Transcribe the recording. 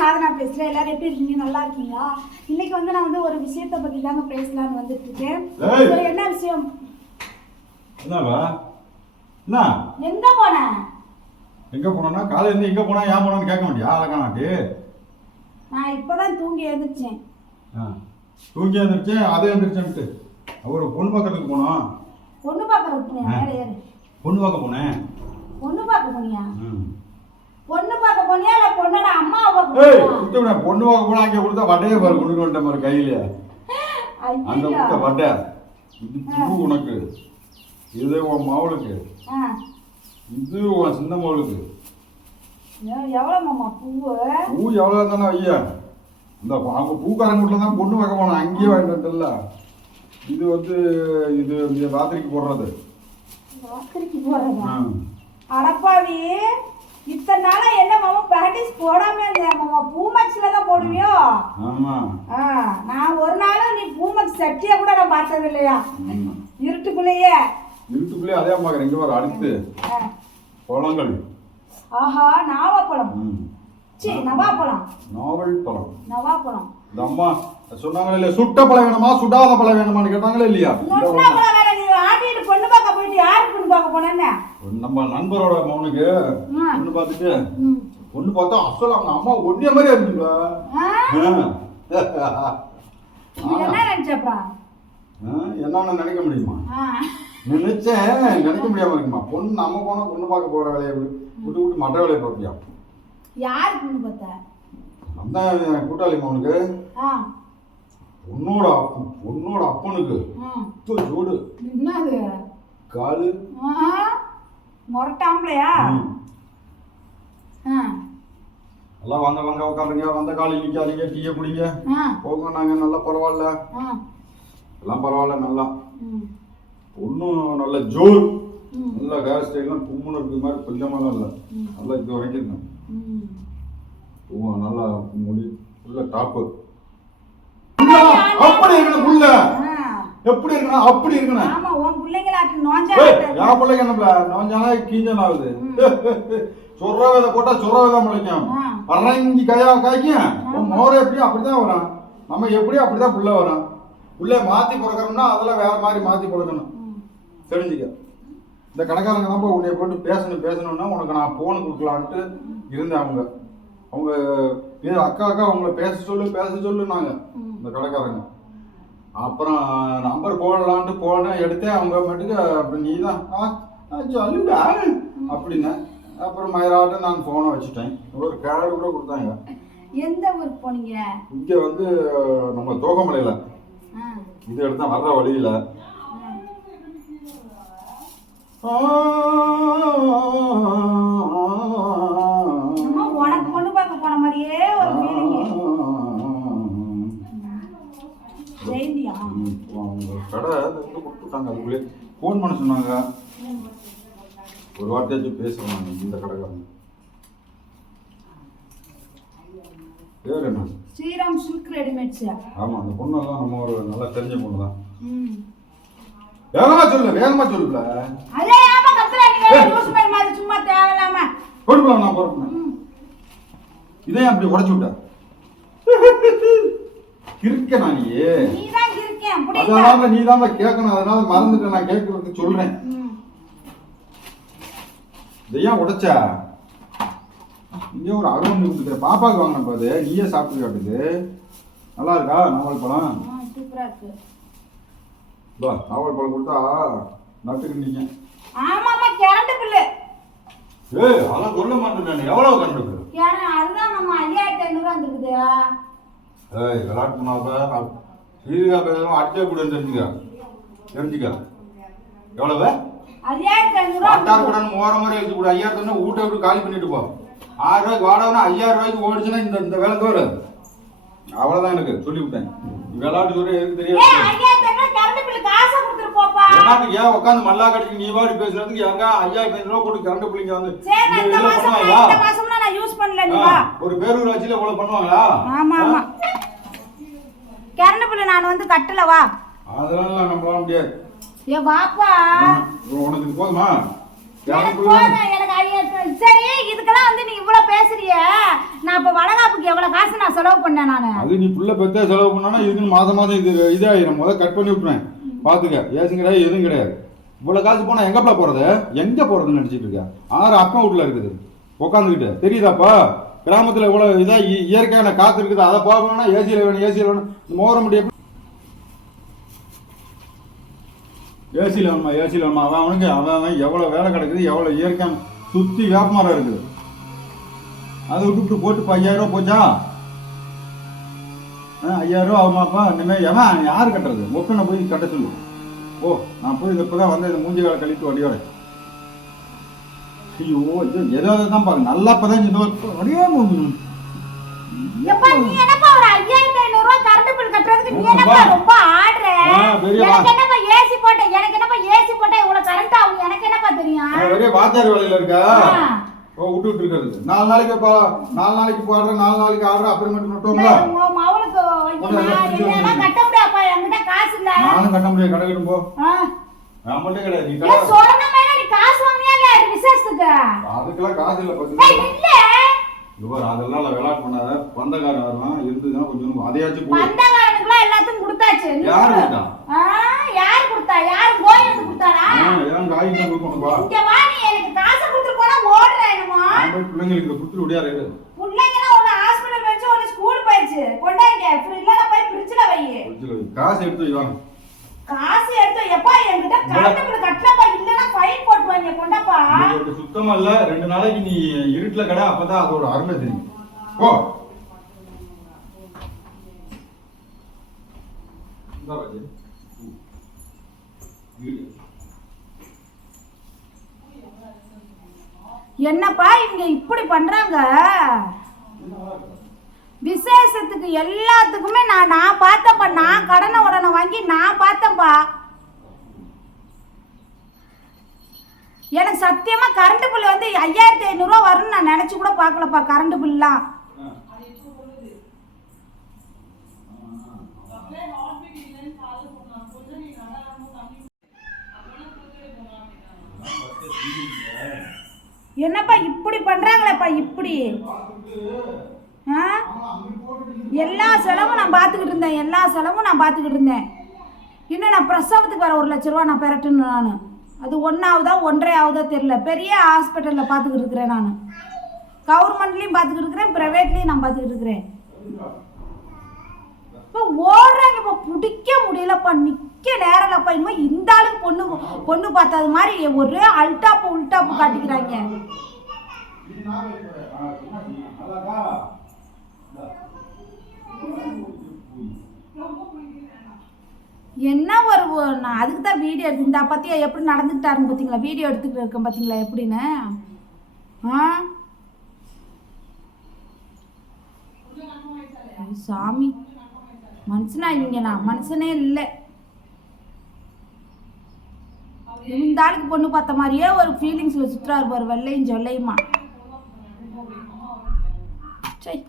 சாதனா பேசுகிறேன் எல்லாரும் எப்படி இருக்கீங்க? நல்லா இருக்கீங்களா? இன்னைக்கு வந்து நான் வந்து ஒரு விஷயத்தை பற்றி தாங்க பேசலாம்னு வந்துட்டு இருக்கேன் என்ன விஷயம்? என்னவா? என்ன? எங்க போனேன் எங்க போனோம்னா காலையில இருந்து எங்க போனா ஏன் போனான்னு கேட்க மாட்டியா அழகானாட்டி நான் இப்பதான் தூங்கி எழுந்திரிச்சேன். தூங்கி எழுந்திரிச்சேன் அதே எழுந்திரிச்சேன்ட்டு. ஒரு பொண்ணு பார்க்கறதுக்கு போனோம். பொண்ணு பார்க்க போனியா? ஆ. மேலே ஏறு பொண்ணு பார்க்க போனேன். பொண்ணு பார்க்க போனியா? ம். பொண்ணு பார்க்க போனியா இல்ல பொண்ணோட பார்க்க ஏய் பொண்ணு பார்க்க போனா அங்கே கொடுத்தா வட்டையே பாரு கொண்டு வந்துட்ட மாதிரி கையில. அந்த கொடுத்த வட்டை. இது உனக்கு. இது உன் மவளுக்கு. இது உன் சின்ன மவளுக்கு. பூ எவ்வளோ தானே ஐயா இந்த அவங்க பூக்காரங்க வீட்டில் தான் பொண்ணு பார்க்க போனோம் அங்கேயே வாங்கிட்டு வந்துட்டல இது வந்து இது இந்த ராத்திரிக்கு போடுறது. வாக்கரிக்கு போறதா ம். அடப்பாவி. இத்தனை நாளா என்ன மாமா பிராக்டிஸ் போடாம இருந்தேன் மாமா. பூமக்ஸ்ல தான் போடுவியோ? ஆமா. ஆ, நான் ஒரு நாளும் நீ பூமக்ஸ் சட்டியை கூட நான் பார்த்தது இல்லையா. இருட்டுக்குள்ளேயே. இருட்டுக்குள்ளே அதே பார்க்குறேன் இங்கே வர அடுத்து. பழங்கள். ஆஹா நாவாப்பழம். ம். சி நவாப்பழம். நாவல் பழம். நவாப்பழம். இந்த அம்மா சொன்னாங்களே இல்லையா? சுட்ட பழம் வேணுமா சுடாத பழம் வேணுமான்னு கேட்டாங்களே இல்லையா? நீ ஆட்டிட்டு பொண்ணு பார்க்க போயிட்டு யாருக்கு பொண்ணு பார்க்க போனேன்னு? நம்ம நண்பரோட மகனுக்கு. பொண்ணு பார்த்துட்டு. பொண்ணு பார்த்தா அசல் அவங்க அம்மா ஒன்றிய மாதிரி நினைச்சப்பா? என்னன்னு நினைக்க முடியுமா? நினைச்சேன் நினைக்க முடியாம இருக்குமா? பொண்ணு நம்ம போனா பொண்ணு பார்க்க போற வேலையை விட்டு விட்டு மற்ற வேலையை பார்ப்பியா? யாரு பொண்ணு பார்த்த? அந்த கூட்டாளி மகனுக்கு? பொண்ணோட பொண்ணோட அப்பனுக்கு. சூடு. என்னது? காலு. முரட்டாம்பளையா எல்லாம் வாங்க வாங்க உட்காருங்க வந்த காலி நிற்காதீங்க டீயை குடிங்க. போங்க நாங்க நல்லா பரவாயில்ல. எல்லாம் பரவாயில்ல நல்லா. ம். பொண்ணும் நல்ல ஜோர். நல்ல ஹேர் ஸ்டைல்லாம் கும்முன்னு இருக்கிற மாதிரி கொஞ்சமெல்லாம் இல்லை. நல்லா இது வரைக்கும் ஓ நல்லா முடி உள்ள டாப்பு அப்படி இருக்கணும் புள்ள. ஆ. எப்படி இருக்கணும்? அப்படி இருக்கணும். ஆமா உன் பிள்ளைங்களாட்டு என் பிள்ளைக்கு என்ன நோஞ்சானா கீஞ்சன் ஆகுது சொர்ற விதை போட்டா சொர்ற விதை முளைக்கும் பரங்கி பறங்கி கையா காய்க்கும் உன் மோரை எப்படியும் அப்படிதான் வரும் நம்ம எப்படியும் அப்படிதான் புள்ள வரும் புள்ள மாத்தி பிறக்கணும்னா அதெல்லாம் வேற மாதிரி மாத்தி பிறக்கணும் தெரிஞ்சுக்க இந்த கடைக்காரங்க தான் உன்னை போட்டு பேசணும் பேசணும்னா உனக்கு நான் போன் கொடுக்கலான்ட்டு இருந்தேன் அவங்க அவங்க அக்கா அக்கா அவங்கள பேச சொல்லு பேச சொல்லுனாங்க இந்த கடைக்காரங்க அப்புறம் நம்பர் போடலான்ட்டு போனேன் எடுத்தேன் அவங்க மட்டுக்கு அப்படி நீ தான் சொல்லுடா அப்படின்னேன் அப்புறம் மயிராட்டம் நான் ஃபோனை வச்சுட்டேன். ஒரு கேரட் கூட கொடுத்தாங்க. எந்த ஊருக்கு போனீங்க? இங்கே வந்து நம்ம தோகமலையில். ஆ. இது எடுத்தேன் வர்ற வழியில். நம்ம அதுக்குள்ளே ஃபோன் பண்ண சொன்னாங்க. ஒரு வார்த்தையாச்சும் பேசுவாங்க இந்த கடைக்காரங்க பேர் என்ன? ஸ்ரீராம் சில்க் ரெடிமேட்ஸ் ஆமாம் அந்த பொண்ணெல்லாம் நம்ம ஒரு நல்லா தெரிஞ்ச பொண்ணு தான் வேகமா சொல்லு வேகமா சொல்லுல அதே ஏமா கத்துற லூஸ் மாதிரி மாதிரி சும்மா தேவையில்லாம. கொடுக்கலாம் நான் பொறுப்பேன் ம். இதே அப்படி உடச்சு விட்ட? இருக்க நான் நீ தான் அதனால நீ தான் கேட்கணும் அதனால மறந்துட்டு நான் கேட்கறதுக்கு சொல்றேன். ஏன் உடைச்ச? இங்கே ஒரு அருவம் கொடுத்துருக்க பாப்பாவுக்கு வாங்கினப்ப அது. நீயே சாப்பிட்டு காட்டுது. நல்லா இருக்கா நாவல் பழம்? இதோ நாவல் பழம் கொடுத்தா நட்டுக்கு நீங்க ஆமாமா கரண்ட் பில்லு. ஏய் அதெல்லாம் சொல்ல மாட்டேன் நான் எவ்வளவு கண்டுக்கு அதுதான் நம்ம ஐயாயிரத்தி ஐநூறுவா வந்துருக்குது. ஏய் விளாட்டு பண்ணாத சீரிகா பேசலாம் அடிச்சே கூட தெரிஞ்சுக்க. தெரிஞ்சுக்க. எவ்வளவு? ஆட்டார் கூட ஓரம் மாதிரி எழுதி கூட. ஐயாயிரத்தி வீட்டை விட்டு காலி பண்ணிட்டு போ. ஆறு ரூபாய்க்கு வாடகைனா ஐயாயிரம் ரூபாய்க்கு ஓடிச்சுன்னா இந்த இந்த வேலைக்கு வரும் அவ்வளோதான் எனக்கு. சொல்லிவிட்டேன். விளையாட்டு சொல்ற எதுக்கு தெரியாது? ஏன் உட்காந்து மல்லா கடைக்கு நீ வாடி பேசுறதுக்கு எங்க ஐயாயிரத்தி ஐநூறு ரூபா கொடுத்து கரண்ட் பிள்ளைங்க வந்து ஒரு பேரூர் ஆட்சியில இவ்வளவு பண்ணுவாங்களா? ஆமா ஆமா. நான் வந்து கட்டல வா. அதெல்லாம் நம்ப முடியாது. ஏ வாப்பா. உனக்கு இது போதுமா? எனக்கு சரி இதுக்கெல்லாம் வந்து நீ இவ்வளவு பேசுறிய? நான் இப்ப வளகாப்புக்கு எவ்வளவு காசு நான் செலவு பண்ணேன் நானு? அது நீ புள்ள பெத்தே செலவு பண்ணானா இதுக்குன்னு மாதம் மாதம் இது இதாயிரும். முதல்ல கட் பண்ணி விட்டுறேன். பார்த்துக்க ஏசும் கிடையாது எதுவும் கிடையாது. இவ்வளோ காசு போனால் எங்கப்பா போகிறது எங்கே போகிறதுன்னு நினச்சிட்டு இருக்க. ஆறு அப்பா வீட்டில் இருக்குது. உட்காந்துக்கிட்டு தெரியுதாப்பா? கிராமத்தில் இவ்வளோ இதாக இயற்கையான காற்று இருக்குது. அதை போகணும்னா ஏசியில் வேணும் ஏசியில் வேணும். மோர முடியும் ஏசியில் வேணுமா ஏசியில் வேணுமா அவன் அவனுக்கு அவன் அவன் எவ்வளோ வேலை கிடக்குது எவ்வளோ இயற்கையான சுற்றி வேப்பமரம் இருக்குது. அதை விட்டுவிட்டு போட்டு இப்போ ஐயாயிரம் ரூபா போச்சா? ஐயாயிரம் ஆகுமாப்பா இனிமேல் எவன் யார் கட்டுறது? ஒப்பனை போய் கட்ட சொல்லு. ஓ நான் போய் இப்போ தான் வந்து இந்த மூஞ்சி வேலை கழித்து வடியோட ஐயோ இது ஏதாவது தான் பாருங்க நல்லா இப்போ தான் இந்த வடியோ பெரிய போட்ட எனக்கு என்னப்பா ஏசி போட்டா இவ்வளவு கரண்ட் ஆகும்? எனக்கு என்னப்பா தெரியும்? ஒரே வாத்தியார் வேலையில் இருக்கா. ஓ விட்டு விட்டு இருக்கிறது நாலு நாளைக்கு பா நாலு நாளைக்கு போடுறேன் நாலு நாளைக்கு ஆடுறேன் அப்புறமேட்டு கட்ட என்கிட்ட காசு இல்ல. நானும் கட்ட முடியாது. கடை கட்டும் போ. நம்மள்ட்ட கிடையாது. நீ ஏன் கடை சொன்ன மாதிரி நீ காசு விசேஷத்துக்கு அதுக்கெல்லாம் காசு இல்லை ஏய், பத்து இல்ல. இவர் அதெல்லாம் விளையாட்டு பண்ணாத. பந்தக்காரன் வருவான். இருந்ததுன்னா கொஞ்சம் அதையாச்சும் பந்தக்காரனுக்குலாம் கொடுத்தாச்சு. யாரு. கொடுத்தா? யாரு கொடுத்தா யாரு கோயில் எடுத்து கொடுத்தாரா ஏன் காய் தான் கொடுக்கணும்பா இங்க வா நீ எனக்கு காசை கொடுத்துட்டு போனா ஓடுற என்னமோ. போய் பிள்ளைங்களுக்கு இதை கொடுத்துட்டு விடியாரு பிள்ளைங்கலாம் ஒண்ணு ஹாஸ்பிடல் வச்சு ஒண்ணு ஸ்கூல் போயிடுச்சு. கொண்டாங்க இல்லைன்னா போய் ஃப்ரிட்ஜ்ல வை. காசு எடுத்து வை வாங்க காசு எடுத்து எப்பா என்கிட்ட கரண்ட் பில் கட்டலப்பா. இல்லைன்னா ஃபைன் போட்டுவாங்க கொண்டாப்பா இன்னைக்கு சுத்தமா இல்ல. ரெண்டு நாளைக்கு நீ இருட்டுல கடை அப்பதான் அதோட அருமை தெரியும். போ. இந்தா பாஜி. என்னப்பா இங்க இப்படி பண்றாங்க? விசேஷத்துக்கு எல்லாத்துக்குமே நான் நான் பார்த்தப்பா நான் கடனை உடனே வாங்கி நான் பார்த்தப்பா எனக்கு சத்தியமா கரண்ட் பில் வந்து ஐயாயிரத்தி ஐநூறுரூவா வரும்னு நான் நினச்சி கூட பார்க்கலப்பா கரண்ட் பில்லாம் என்னப்பா இப்படி பண்ணுறாங்களேப்பா இப்படி? ஆ? எல்லா செலவும் நான் பார்த்துக்கிட்டு இருந்தேன் எல்லா செலவும் நான் பார்த்துக்கிட்டு இருந்தேன். இன்னும் நான் பிரசவத்துக்கு வர ஒரு லட்ச ரூபா நான் பெறட்டுன்னு நான். அது ஒன்றாவதா ஒன்றரை ஆகுதா தெரில பெரிய ஹாஸ்பிட்டலில் பார்த்துக்கிட்டு இருக்கிறேன் நான். கவர்மெண்ட்லேயும் பார்த்துக்கிட்டு இருக்கிறேன் ப்ரைவேட்லேயும் நான் பார்த்துக்கிட்டு இருக்கிறேன். இப்போ ஓடுறாங்க இப்போ பிடிக்க முடியலப்பா நிற்க நேரில் இனிமேல் இந்த ஆளுக்கு பொண்ணு பொண்ணு பார்த்தது மாதிரி ஒரே அல்டாப்பு உல்டாப்பு காட்டிக்கிறாங்க. என்ன ஒரு நான் அதுக்கு தான் வீடியோ எடுத்து இந்த பார்த்தியா எப்படி நடந்துக்கிட்டாருன்னு பார்த்தீங்களா வீடியோ எடுத்துக்கிட்டு இருக்கேன் பார்த்தீங்களா எப்படின்னு? ஆ? சாமி. மனுஷனா இவங்க நான் மனுஷனே இல்லை. இந்த ஆளுக்கு பொண்ணு பார்த்த மாதிரியே ஒரு ஃபீலிங்ஸில் சுற்றுறாரு பாரு வெள்ளையும் சொல்லையுமா சரி